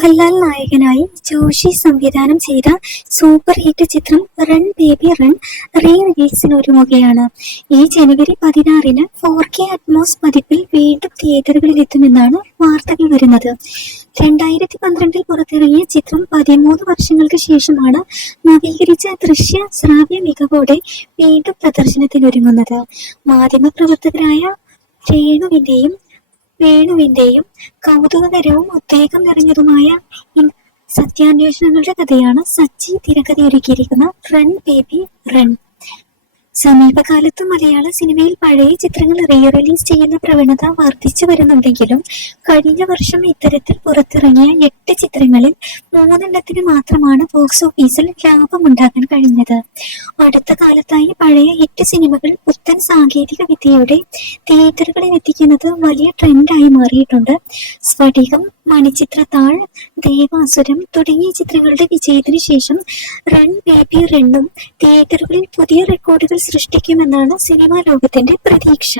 മോഹൻലാൽ നായകനായി ജോഷി സംവിധാനം ചെയ്ത സൂപ്പർ ഹിറ്റ് ചിത്രം റൺ ബേബി റൺ റീ റിലീസിന് ഒരുങ്ങുകയാണ് ഈ ജനുവരി പതിനാറിന് ഫോർ കെ അറ്റ്മോസ് പതിപ്പിൽ വീണ്ടും തിയേറ്ററുകളിൽ എത്തുമെന്നാണ് വാർത്തകൾ വരുന്നത്. രണ്ടായിരത്തി പന്ത്രണ്ടിൽ പുറത്തിറങ്ങിയ ചിത്രം പതിമൂന്ന് വർഷങ്ങൾക്ക് ശേഷമാണ് നവീകരിച്ച ദൃശ്യ ശ്രാവ്യ മികവോടെ വീണ്ടും പ്രദർശനത്തിനൊരുങ്ങുന്നത്. മാധ്യമപ്രവർത്തകരായ രേണുവിന്റെയും വേണുവിന്റെയും കൗതുകകരവും ഉദ്വേഗം നിറഞ്ഞതുമായ സത്യാന്വേഷണങ്ങളുടെ കഥയാണ് സച്ചി തിരക്കഥയൊരുക്കിയിരിക്കുന്ന റൺ ബേബി റൺ. സമീപകാലത്ത് മലയാള സിനിമയിൽ പഴയ ചിത്രങ്ങൾ റീ റിലീസ് ചെയ്യുന്ന പ്രവണത വർദ്ധിച്ചു വരുന്നുണ്ടെങ്കിലും കഴിഞ്ഞ വർഷം ഇത്തരത്തിൽ പുറത്തിറങ്ങിയ എട്ട് ചിത്രങ്ങളിൽ മൂന്നെണ്ണത്തിന് മാത്രമാണ് ബോക്സ് ഓഫീസിൽ ലാഭമുണ്ടാക്കാൻ കഴിഞ്ഞത്. അടുത്ത കാലത്തായി പഴയ ഹിറ്റ് സിനിമകൾ പുത്തൻ സാങ്കേതിക വിദ്യയുടെ തിയേറ്ററുകളിൽ എത്തിക്കുന്നത് വലിയ ട്രെൻഡായി മാറിയിട്ടുണ്ട്. സ്ഫടികം മണിചിത്രത്താൾ ദേവാസുരം തുടങ്ങിയ ചിത്രങ്ങളുടെ വിജയത്തിന് ശേഷം റൺ ബേബി റണ്ണും തിയേറ്ററുകളിൽ പുതിയ റെക്കോർഡുകൾ സൃഷ്ടിക്കുമെന്നാണ് സിനിമാ ലോകത്തിന്റെ പ്രതീക്ഷ.